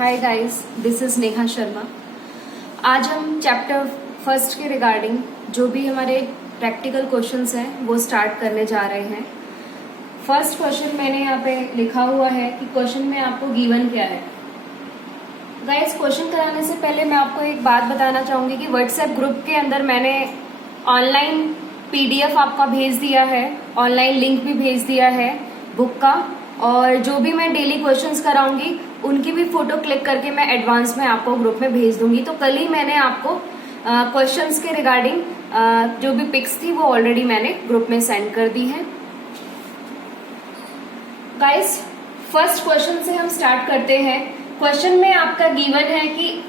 Hi guys, this is Neha Sharma. आज हम chapter first के रिगार्डिंग जो भी हमारे प्रैक्टिकल क्वेश्चंस हैं वो स्टार्ट करने जा रहे हैं। फर्स्ट क्वेश्चन मैंने यहाँ पे लिखा हुआ है कि क्वेश्चन में आपको गिवन क्या है। गाइस, क्वेश्चन कराने से पहले मैं आपको एक बात बताना चाहूंगी कि व्हाट्सएप ग्रुप के अंदर मैंने ऑनलाइन पीडीएफ आपका भेज दिया है, ऑनलाइन लिंक भी भेज दिया है बुक का, और जो भी मैं डेली क्वेश्चंस कराऊंगी उनकी भी फोटो क्लिक करके मैं एडवांस में आपको ग्रुप में भेज दूंगी। तो कल ही मैंने आपको क्वेश्चंस के रिगार्डिंग जो भी पिक्स थी वो ऑलरेडी मैंने ग्रुप में सेंड कर दी है। गाइस, फर्स्ट क्वेश्चन से हम स्टार्ट करते हैं। क्वेश्चन में आपका गिवन है कि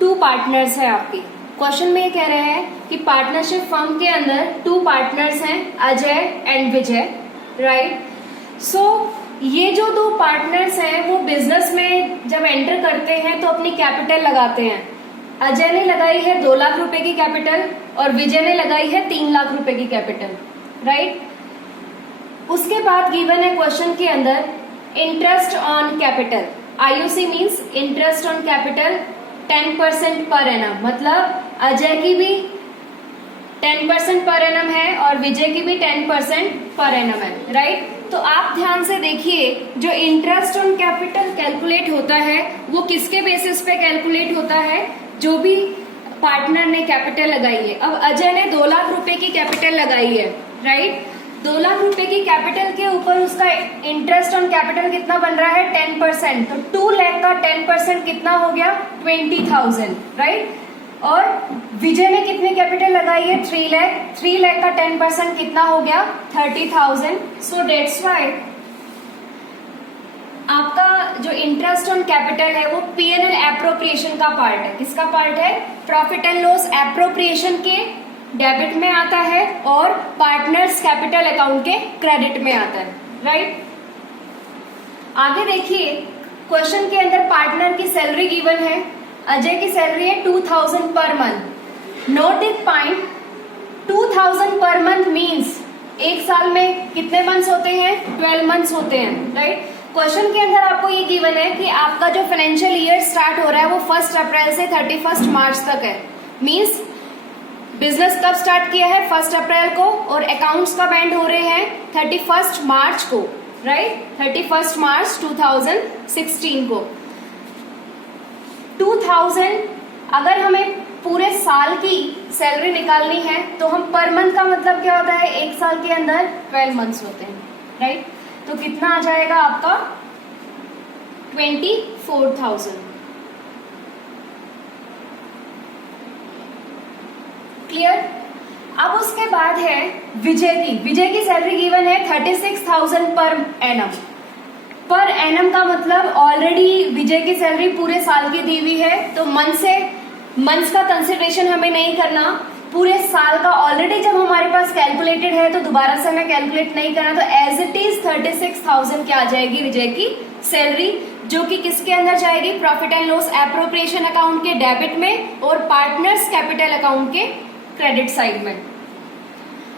2 पार्टनर्स है आपकी। क्वेश्चन में ये कह रहे हैं कि पार्टनरशिप फर्म के अंदर 2 पार्टनर्स हैं, अजय एंड विजय, राइट। सो ये जो 2 पार्टनर्स हैं वो बिजनेस में जब एंटर करते हैं तो अपनी कैपिटल लगाते हैं। अजय ने लगाई है 2 लाख रुपए की कैपिटल और विजय ने लगाई है 3 लाख रुपए की कैपिटल, राइट। उसके बाद गिवन है क्वेश्चन के अंदर interest on capital. IUC means interest on capital 10% per annum, मतलब अजय की भी 10% पर एनम है और विजय की भी 10% पर एनम है, राइट। तो आप ध्यान से देखिए, जो इंटरेस्ट ऑन कैपिटल कैलकुलेट होता है वो किसके बेसिस पे कैलकुलेट होता है, जो भी पार्टनर ने कैपिटल लगाई है। अब अजय ने 2 लाख रुपए की कैपिटल लगाई है, राइट। 2 लाख रुपए की कैपिटल के ऊपर उसका इंटरेस्ट ऑन कैपिटल कितना बन रहा है, 10%। तो 2 लाख का 10% कितना हो गया, 20,000, राइट। और विजय ने कितनी कैपिटल लगाई है, 3 लाख। 3 लाख का 10% कितना हो गया, 30,000। सो डेट्स वाई आपका जो इंटरेस्ट ऑन कैपिटल है वो पीएनएल एप्रोप्रिएशन का पार्ट है। किसका पार्ट है, प्रॉफिट एंड लॉस एप्रोप्रिएशन के डेबिट में आता है और पार्टनर्स कैपिटल अकाउंट के क्रेडिट में आता है, राइट। आगे देखिए, क्वेश्चन के अंदर पार्टनर की सैलरी गिवन है। अजय की सैलरी है 2,000 per month. Note it point, 2,000 per month means एक साल में कितने मंथ्स होते हैं, 12 मंथ्स होते हैं, राइट। क्वेश्चन के अंदर आपको ये गिवन है कि आपका जो फाइनेंशियल ईयर स्टार्ट हो रहा है वो 1 अप्रैल से 31 मार्च तक है। मीन्स बिजनेस कब स्टार्ट किया है, 1 अप्रैल को, और अकाउंट्स कब एंड हो रहे हैं, 31 मार्च को, राइट। 31 मार्च 2016 को। 2000 अगर हमें पूरे साल की सैलरी निकालनी है तो हम पर मंथ का मतलब क्या होता है, एक साल के अंदर 12 मंथ्स होते हैं, राइट। तो कितना आ जाएगा आपका, 24,000। क्लियर। अब उसके बाद है विजय की सैलरी गिवन है 36,000 पर एनम। पर एनम का मतलब ऑलरेडी विजय की सैलरी पूरे साल की दी हुई है, तो मंथ्स का कंसिडरेशन हमें नहीं करना, पूरे साल का ऑलरेडी जब हमारे पास कैलकुलेटेड है तो दोबारा से हमें कैलकुलेट नहीं करना। तो एज इट इज 36,000 क्या आ जाएगी विजय की सैलरी, जो कि किसके अंदर जाएगी, profit and loss appropriation account के डेबिट में और पार्टनर्स कैपिटल अकाउंट के क्रेडिट साइड में।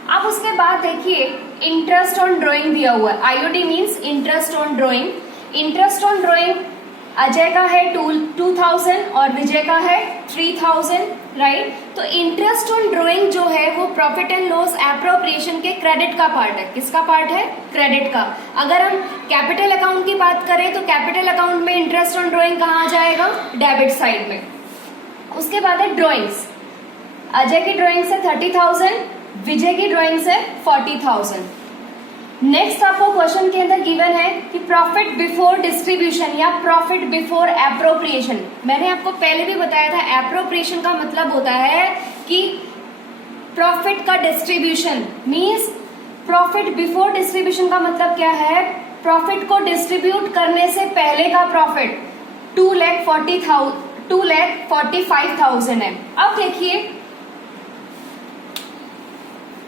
अब उसके बाद देखिए, इंटरेस्ट ऑन ड्रॉइंग दिया हुआ है। IOD means interest on drawing. Interest on drawing Ajay का है 2,000 और विजय का है 3,000, राइट। तो इंटरेस्ट ऑन ड्रॉइंग जो है वो प्रॉफिट एंड लॉस एप्रोप्रिएशन के क्रेडिट का पार्ट है। किसका पार्ट है, क्रेडिट का। अगर हम कैपिटल अकाउंट की बात करें तो कैपिटल अकाउंट में इंटरेस्ट ऑन ड्रॉइंग कहाँ आ जाएगा, डेबिट साइड में। उसके बाद है ड्रॉइंग्स। अजय की ड्रॉइंग्स है 30,000, विजय की ड्रॉइंग्स है 40,000। नेक्स्ट आपको क्वेश्चन के अंदर गिवन है कि प्रॉफिट बिफोर डिस्ट्रीब्यूशन या प्रॉफिट बिफोर एप्रोप्रिएशन। मैंने आपको पहले भी बताया था, एप्रोप्रिएशन का मतलब होता है कि प्रॉफिट का distribution. Means profit before distribution का मतलब क्या है, प्रॉफिट को डिस्ट्रीब्यूट करने से पहले का प्रॉफिट 2,45,000 है। अब देखिए,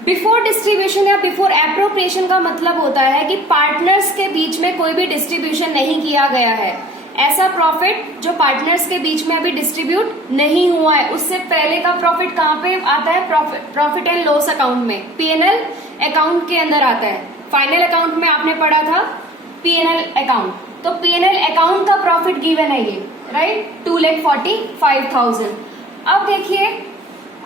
बिफोर डिस्ट्रीब्यूशन या बिफोर एप्रोप्रिएशन का मतलब होता है कि पार्टनर्स के बीच में कोई भी डिस्ट्रीब्यूशन नहीं किया गया है। ऐसा प्रॉफिट जो पार्टनर्स के बीच में अभी डिस्ट्रीब्यूट नहीं हुआ है, उससे पहले का प्रॉफिट कहाँ पे आता है, प्रॉफिट एंड लॉस अकाउंट में, पीएनएल अकाउंट के अंदर आता है। फाइनल अकाउंट में आपने पढ़ा था पीएनएल अकाउंट, तो पीएनएल अकाउंट का प्रॉफिट गिवन है ये। राइट, 2,45,000। अब देखिए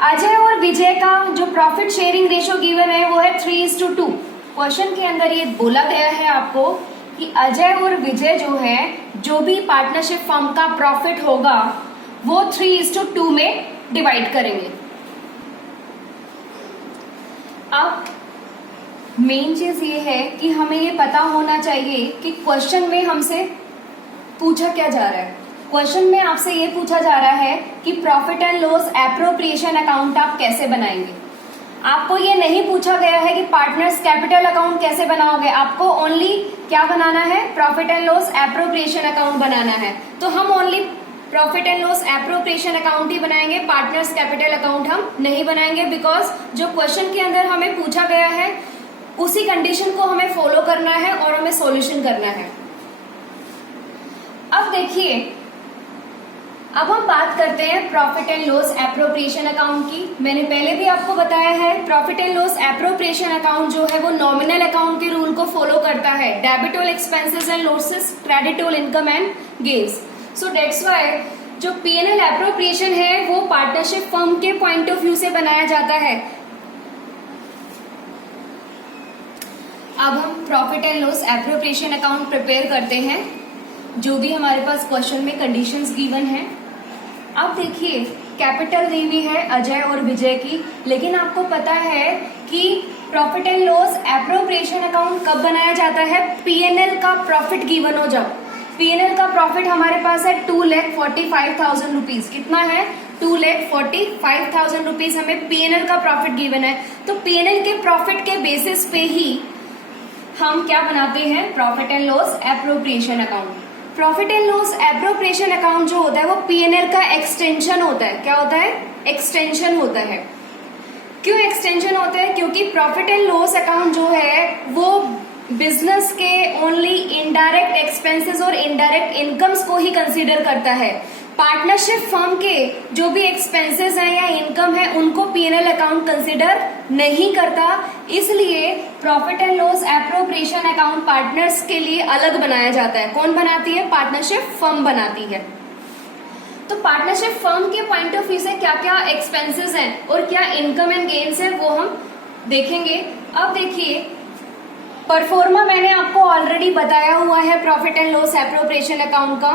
अजय और विजय का जो प्रॉफिट शेयरिंग रेशो गिवन है वो है 3:2। क्वेश्चन के अंदर ये बोला गया है आपको कि अजय और विजय जो है, जो भी पार्टनरशिप फर्म का प्रॉफिट होगा वो 3:2 में डिवाइड करेंगे। अब मेन चीज ये है कि हमें ये पता होना चाहिए कि क्वेश्चन में हमसे पूछा क्या जा रहा है। क्वेश्चन में आपसे ये पूछा जा रहा है कि profit and loss appropriation account आप कैसे बनाएंगे। आपको ये नहीं पूछा गया है कि पार्टनर्स कैपिटल अकाउंट कैसे बनाओगे, आपको ओनली क्या बनाना है, profit and loss appropriation account बनाना है। तो हम only profit and loss appropriation account ही बनाएंगे, पार्टनर्स कैपिटल अकाउंट हम नहीं बनाएंगे, बिकॉज जो क्वेश्चन के अंदर हमें पूछा गया है उसी कंडीशन को हमें फॉलो करना है और हमें सॉल्यूशन करना है। अब देखिए, अब हम बात करते हैं profit and loss appropriation account की। मैंने पहले भी आपको बताया है profit and loss appropriation account जो है वो नॉमिनल अकाउंट के रूल को फॉलो करता है, debit all expenses and losses, credit all income and gains. So that's why जो पीएनएल एप्रोप्रिएशन है वो पार्टनरशिप फर्म के पॉइंट ऑफ व्यू से बनाया जाता है। अब हम profit and loss appropriation account prepare करते हैं, जो भी हमारे पास क्वेश्चन में कंडीशंस गिवन है। अब देखिए कैपिटल दी हुई है अजय और विजय की, लेकिन आपको पता है कि profit and loss appropriation account कब बनाया जाता है, पीएनएल का प्रॉफिट गिवन हो जब। पीएनएल का प्रॉफिट हमारे पास है 2,45,000 रुपीज। कितना है, 2,45,000 रुपीज हमें पीएनएल का प्रॉफिट गिवन है। तो पीएनएल के प्रॉफिट के बेसिस पे ही हम क्या बनाते हैं, profit and loss appropriation account. Profit and loss appropriation account जो होता है वो पीएनएल का एक्सटेंशन होता है। क्या होता है, एक्सटेंशन होता है। क्यों एक्सटेंशन होता है, क्योंकि प्रॉफिट एंड लॉस अकाउंट जो है वो बिजनेस के ओनली इनडायरेक्ट एक्सपेंसेस और इनडायरेक्ट इनकम्स को ही कंसीडर करता है। पार्टनरशिप फर्म के जो भी एक्सपेंसेस हैं या इनकम है उनको पीएनएल अकाउंट कंसीडर नहीं करता। इसलिए profit and loss appropriation account partners के लिए अलग बनाया जाता है। कौन बनाती है, पार्टनरशिप फर्म बनाती है। तो पार्टनरशिप फर्म के पॉइंट ऑफ व्यू से क्या क्या एक्सपेंसेस हैं और क्या इनकम एंड गेन्स है वो हम देखेंगे। अब देखिए परफॉर्मा मैंने आपको ऑलरेडी बताया हुआ है profit and loss appropriation account का,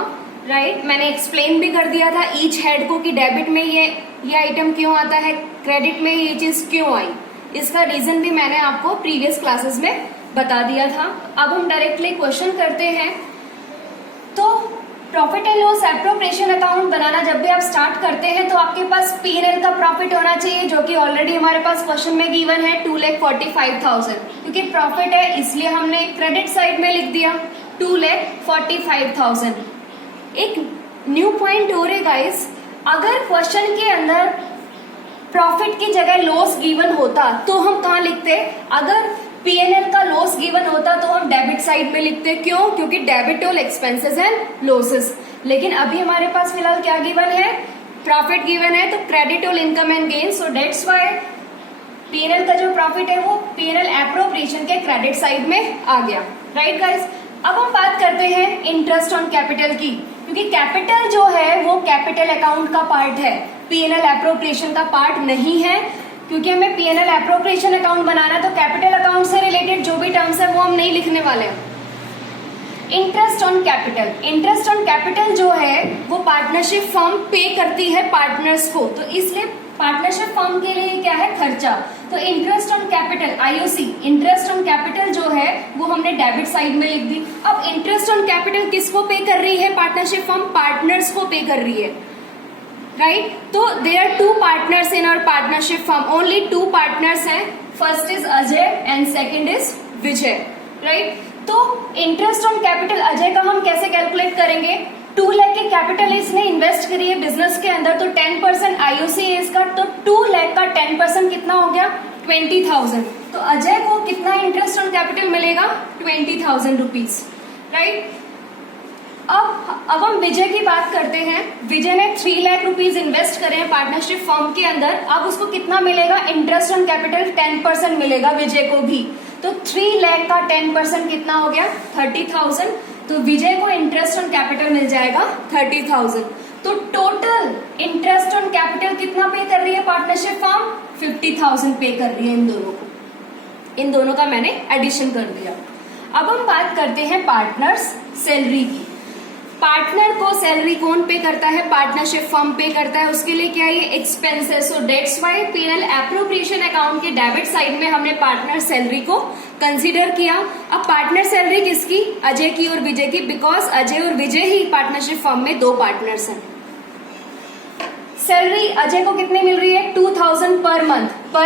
राइट। मैंने एक्सप्लेन भी कर दिया था ईच हेड को कि डेबिट में ये आइटम क्यों आता है, क्रेडिट में ये चीज क्यों आई, इसका रीजन भी मैंने आपको प्रीवियस क्लासेस में बता दिया था। अब हम डायरेक्टली क्वेश्चन करते हैं। तो profit and loss appropriation account बनाना जब भी आप स्टार्ट करते हैं तो आपके पास पीएनएल का प्रॉफिट होना चाहिए, जो कि ऑलरेडी हमारे पास क्वेश्चन में गिवन है 2,45,000। क्योंकि प्रॉफिट है इसलिए हमने क्रेडिट साइड में लिख दिया 2,45,000। एक न्यू पॉइंट हो रहा है गाइस, अगर क्वेश्चन के अंदर प्रॉफिट की जगह लॉस गिवन होता तो हम कहाँ लिखते, अगर पीएनएल का लॉस गिवन होता तो हम डेबिट साइड में लिखते। क्यों, क्योंकि debit all expenses and losses. लेकिन अभी हमारे पास फिलहाल क्या गिवन है, प्रॉफिट गिवन है, तो credit all income and gain. So that's why PNL का जो प्रॉफिट है वो पीएनएल एप्रोप्रिएशन के क्रेडिट साइड में आ गया, राइट गाइस। अब हम बात करते हैं इंटरेस्ट ऑन कैपिटल की, क्योंकि कैपिटल जो है वो कैपिटल अकाउंट का पार्ट है, पीएनएल एप्रोप्रिएशन का पार्ट नहीं है। क्योंकि हमें पीएनएल एप्रोप्रिएशन अकाउंट बनाना है तो कैपिटल अकाउंट से रिलेटेड जो भी टर्म्स है वो हम नहीं लिखने वाले हैं। Interest on capital, interest on capital जो है वो पार्टनरशिप फर्म पे करती है पार्टनर्स को, तो इसलिए पार्टनरशिप फर्म के लिए क्या है, खर्चा। तो interest on capital IOC, interest on capital जो है वो हमने डेबिट साइड में लिख दी। अब इंटरेस्ट ऑन कैपिटल किसको पे कर रही है पार्टनरशिप फर्म, पार्टनर्स को पे कर रही है, राइट। तो there are 2 partners in our partnership firm, only 2 partners हैं, first is Ajay and second is Vijay, right. तो इंटरेस्ट ऑन कैपिटल अजय का हम कैसे कैलकुलेट करेंगे, 2 लाख के कैपिटल इसने इन्वेस्ट करी है बिजनेस के अंदर, तो 10% आईओसी है इसका, तो 2 लाख का 10% कितना हो गया 20,000। तो अजय को कितना इंटरेस्ट ऑन कैपिटल मिलेगा 20,000 रुपीज, राइट। अब हम विजय की बात करते हैं। विजय ने 3 लाख रुपीज इन्वेस्ट करे हैं पार्टनरशिप फर्म के अंदर, अब उसको कितना मिलेगा इंटरेस्ट ऑन कैपिटल 10% मिलेगा विजय को भी। तो 3 लाख का 10% कितना हो गया 30,000। तो विजय को इंटरेस्ट ऑन कैपिटल मिल जाएगा 30,000। तो टोटल इंटरेस्ट ऑन कैपिटल कितना पे कर रही है पार्टनरशिप फर्म? 50,000 पे कर रही है इन दोनों को। इन दोनों का मैंने एडिशन कर दिया। अब हम बात करते हैं पार्टनर्स सैलरी की। पार्टनर को सैलरी कौन पे करता है? पार्टनरशिप फर्म पे करता है। उसके लिए क्या है? ये expenses. So that's why PNL appropriation account के डेबिट साइड में हमने पार्टनर सैलरी को कंसीडर किया। अब पार्टनर सैलरी किसकी? अजय की और विजय की, बिकॉज अजय और विजय ही पार्टनरशिप फर्म में दो पार्टनर्स हैं। सैलरी अजय को कितनी मिल रही है? 2,000 पर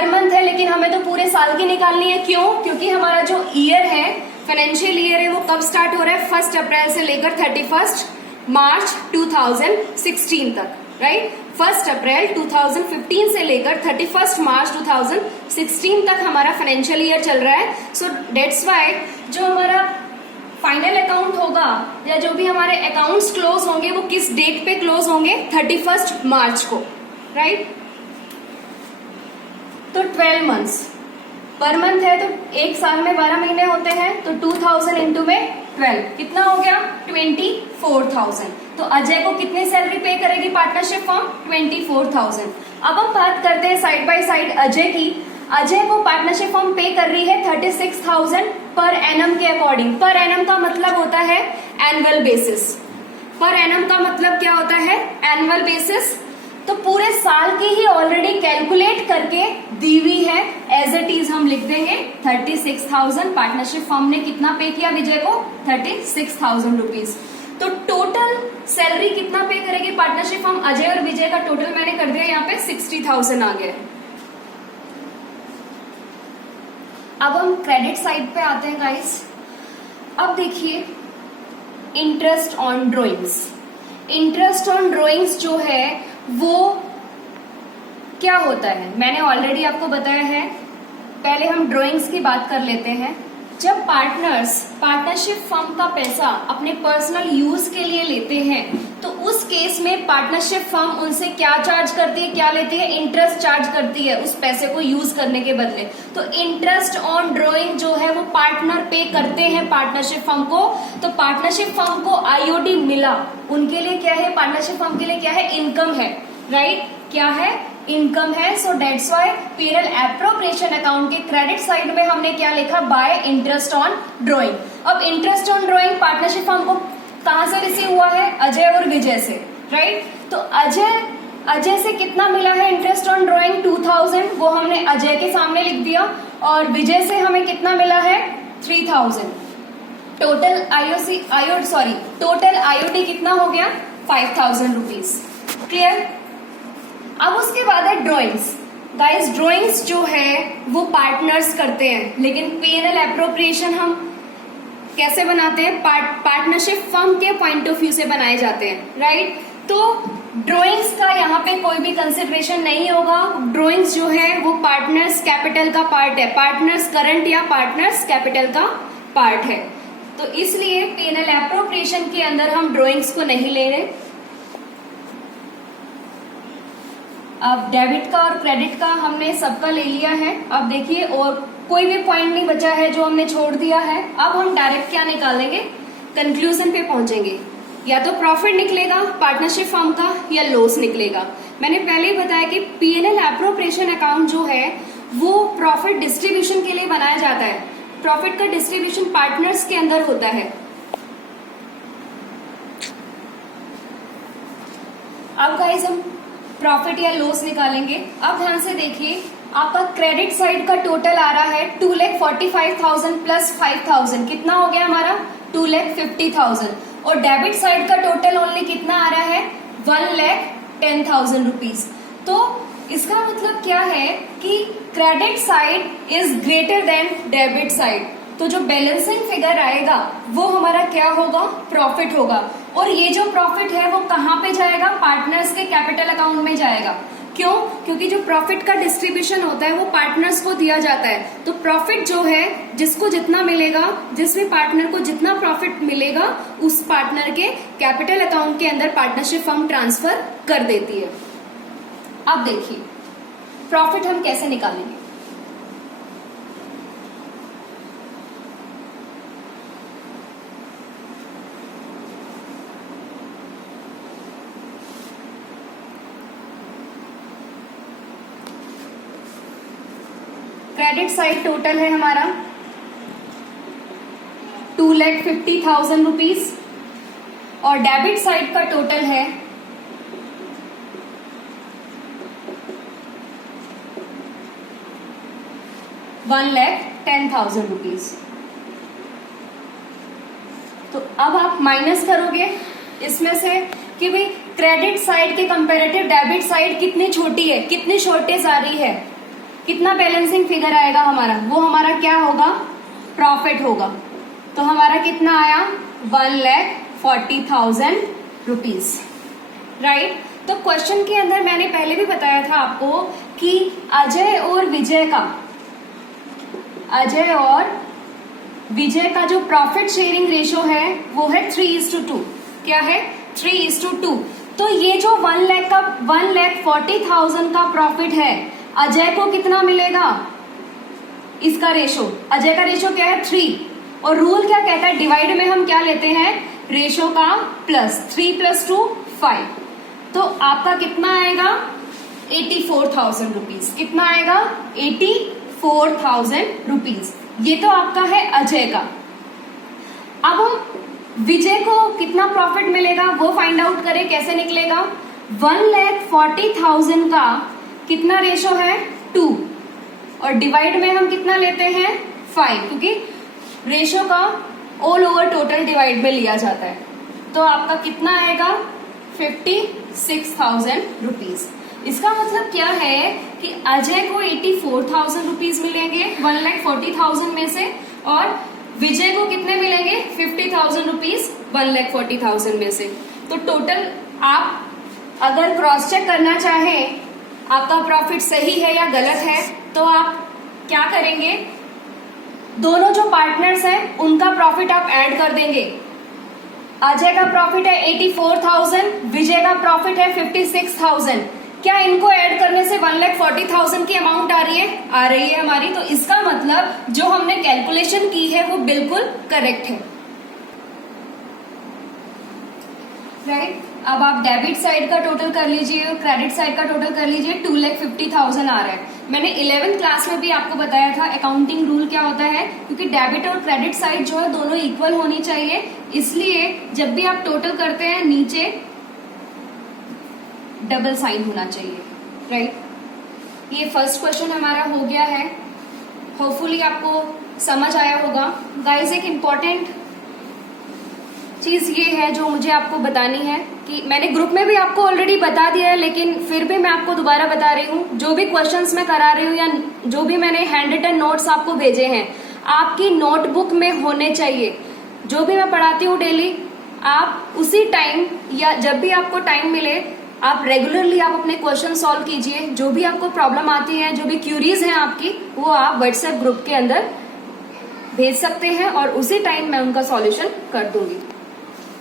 मंथ है, लेकिन हमें तो पूरे साल की निकालनी है। क्यों? क्योंकि हमारा जो ईयर है, फाइनेंशियल ईयर है, वो कब स्टार्ट हो रहा है? 1 अप्रैल से लेकर 31 मार्च 2016 तक, राइट? 1 अप्रैल 2015 से लेकर 31 मार्च 2016 तक हमारा फाइनेंशियल ईयर चल रहा है। सो डेट्स वाई जो हमारा फाइनल अकाउंट होगा या जो भी हमारे अकाउंट्स क्लोज होंगे वो किस डेट पे क्लोज होंगे? 31 मार्च को, राइट? तो 12 मंथ्स पर मंथ है, तो एक साल में 12 महीने होते हैं, तो 2000 इंटू में 12 कितना हो गया? 24,000। तो अजय को कितनी सैलरी पे करेगी पार्टनरशिप फर्म? 24,000। अब हम बात करते हैं साइड बाय साइड अजय की। अजय को पार्टनरशिप फर्म पे कर रही है 36,000 पर एनम के अकॉर्डिंग। पर एनम का मतलब होता है एनुअल बेसिस। पर एनम का मतलब क्या होता है? Annual basis. तो पूरे साल की ही ऑलरेडी कैलकुलेट करके दी हुई है, एज इट इज हम लिख देंगे 36,000। पार्टनरशिप फर्म ने कितना पे किया विजय को? 36,000 रुपीज। तो टोटल सैलरी कितना पे करेगी पार्टनरशिप फर्म? अजय और विजय का टोटल मैंने कर दिया यहाँ पे 60,000 आ गया। अब हम क्रेडिट साइड पे आते हैं गाइस। अब देखिए interest on drawings. Interest on drawings जो है वो क्या होता है मैंने ऑलरेडी आपको बताया है। पहले हम ड्रॉइंग्स की बात कर लेते हैं। जब पार्टनरशिप फर्म का पैसा अपने पर्सनल यूज के लिए लेते हैं तो उस केस में पार्टनरशिप फर्म उनसे क्या चार्ज करती है? क्या लेती है? इंटरेस्ट चार्ज करती है उस पैसे को यूज करने के बदले। तो इंटरेस्ट ऑन ड्रॉइंग जो है वो पार्टनर पे करते हैं पार्टनरशिप फर्म को। तो पार्टनरशिप फर्म को आईओडी मिला, उनके लिए क्या है? पार्टनरशिप फर्म के लिए क्या है? इनकम है, राइट? क्या है? इनकम है। So that's why PNL appropriation account के क्रेडिट साइड में हमने क्या लिखा? By interest on drawing. अब interest on drawing partnership firm को कहां से रिसीव हुआ है? अजय और विजय से, राइट? तो अजय से कितना मिला है इंटरेस्ट ऑन ड्रॉइंग? 2000, वो हमने अजय के सामने लिख दिया। और विजय से हमें कितना मिला है? 3000। टोटल टोटल आईओडी कितना हो गया? 5,000 रुपीज। क्लियर? अब उसके बाद है ड्रॉइंग्स। गाइस ड्रॉइंग्स जो है वो पार्टनर्स करते हैं, लेकिन पीएनएल एप्रोप्रिएशन हम कैसे बनाते हैं? पार्टनरशिप फर्म के पॉइंट ऑफ व्यू से बनाए जाते हैं, राइट? तो ड्रॉइंग्स का यहाँ पे कोई भी कंसिडरेशन नहीं होगा। ड्रॉइंग्स जो है वो पार्टनर्स कैपिटल का पार्ट है, पार्टनर्स करंट या पार्टनर्स कैपिटल का पार्ट है। तो इसलिए पीएनएल एप्रोप्रिएशन के अंदर हम ड्रॉइंग्स को नहीं ले रहे। अब डेबिट का और क्रेडिट का हमने सबका ले लिया है। अब देखिए और कोई भी पॉइंट नहीं बचा है जो हमने छोड़ दिया है। अब हम डायरेक्ट क्या निकालेंगे? कंक्लूजन पे पहुंचेंगे। या तो प्रॉफिट निकलेगा पार्टनरशिप फर्म का या लॉस निकलेगा। मैंने पहले ही बताया कि पीएनएल एप्रोप्रिएशन अकाउंट जो है वो प्रॉफिट डिस्ट्रीब्यूशन के लिए बनाया जाता है। प्रॉफिट का डिस्ट्रीब्यूशन पार्टनर्स के अंदर होता है। अब गाइस हम प्रॉफिट या लॉस निकालेंगे। अब ध्यान से देखिए, आपका क्रेडिट साइड का टोटल आ रहा है 2,45,000 प्लस 5,000 कितना हो गया हमारा? 2,50,000। और डेबिट साइड का टोटल ओनली कितना आ रहा है? 1,10,000 रुपीज। तो इसका मतलब क्या है कि credit side is greater than debit side. तो जो बैलेंसिंग फिगर आएगा वो हमारा क्या होगा? प्रॉफिट होगा। और ये जो प्रॉफिट है वो कहाँ पे जाएगा? पार्टनर्स के कैपिटल अकाउंट में जाएगा। क्यों? क्योंकि जो प्रॉफिट का डिस्ट्रीब्यूशन होता है वो पार्टनर्स को दिया जाता है। तो प्रॉफिट जो है जिसको जितना मिलेगा, जिसमें पार्टनर को जितना प्रॉफिट मिलेगा उस पार्टनर के कैपिटल अकाउंट के अंदर पार्टनरशिप फर्म ट्रांसफर कर देती है। अब देखिए प्रॉफिट हम कैसे निकालेंगे। क्रेडिट साइड टोटल है हमारा 2,50,000 रुपीज और डेबिट साइड का टोटल है 1,10,000 रुपीज। तो अब आप माइनस करोगे इसमें से कि भाई क्रेडिट साइड के कंपैरेटिव डेबिट साइड कितनी छोटी है, कितनी शॉर्टेज आ रही है, कितना बैलेंसिंग फिगर आएगा हमारा, वो हमारा क्या होगा, प्रॉफिट होगा। तो हमारा कितना आया 1,40,000 रुपीज, राइट। तो क्वेश्चन के अंदर मैंने पहले भी बताया था आपको कि अजय और विजय का जो प्रॉफिट शेयरिंग रेशो है वो है 3:2। क्या है, 3:2। तो ये जो 1,40,000 का प्रॉफिट है, अजय को कितना मिलेगा, इसका रेशो, अजय का रेशो क्या है 3, और रूल क्या कहता है, डिवाइड में हम क्या लेते हैं, रेशो का प्लस, 3 + 2 5। तो आपका कितना आएगा 84,000 रुपीज। कितना आएगा 84,000 रुपीज। ये तो आपका है अजय का। अब हम विजय को कितना प्रॉफिट मिलेगा वो फाइंड आउट करें, कैसे निकलेगा। 1,40,000 का कितना रेशो है 2 और डिवाइड में हम कितना लेते हैं 5, क्योंकि रेशो का ऑल ओवर टोटल डिवाइड में लिया जाता है। तो आपका कितना आएगा 56,000 रुपीज। इसका मतलब क्या है कि अजय को 84,000 रुपीज मिलेंगे 1,40,000 में से, और विजय को कितने मिलेंगे 50,000 रुपीज 1,40,000 में से। तो टोटल आप अगर क्रॉस चेक करना चाहें आपका प्रॉफिट सही है या गलत है, तो आप क्या करेंगे, दोनों जो पार्टनर्स हैं उनका प्रॉफिट आप ऐड कर देंगे। अजय का प्रॉफिट है 84,000, विजय का प्रॉफिट है 56,000। क्या इनको ऐड करने से 1,40,000 की अमाउंट आ रही है हमारी। तो इसका मतलब जो हमने कैलकुलेशन की है वो बिल्कुल करेक्ट है, राइट। अब आप डेबिट साइड का टोटल कर लीजिए और क्रेडिट साइड का टोटल कर लीजिए। 2,50,000 आ रहा है। मैंने 11th क्लास में भी आपको बताया था अकाउंटिंग रूल क्या होता है, क्योंकि डेबिट और क्रेडिट साइड जो है दोनों इक्वल होनी चाहिए, इसलिए जब भी आप टोटल करते हैं नीचे डबल साइन होना चाहिए, राइट। ये फर्स्ट क्वेश्चन हमारा हो गया है। होपफुली आपको समझ आया होगा। गाइस एक इम्पॉर्टेंट चीज ये है जो मुझे आपको बतानी है कि मैंने ग्रुप में भी आपको ऑलरेडी बता दिया है, लेकिन फिर भी मैं आपको दोबारा बता रही हूँ। जो भी क्वेश्चंस मैं करा रही हूँ या जो भी मैंने हैंड रिटन नोट्स आपको भेजे हैं आपकी नोटबुक में होने चाहिए। जो भी मैं पढ़ाती हूँ डेली, आप उसी टाइम या जब भी आपको टाइम मिले आप रेगुलरली आप अपने क्वेश्चन सॉल्व कीजिए। जो भी आपको प्रॉब्लम आती है, जो भी क्यूरीज हैं आपकी, वो आप व्हाट्सएप ग्रुप के अंदर भेज सकते हैं और उसी टाइम मैं उनका सॉल्यूशन कर दूंगी।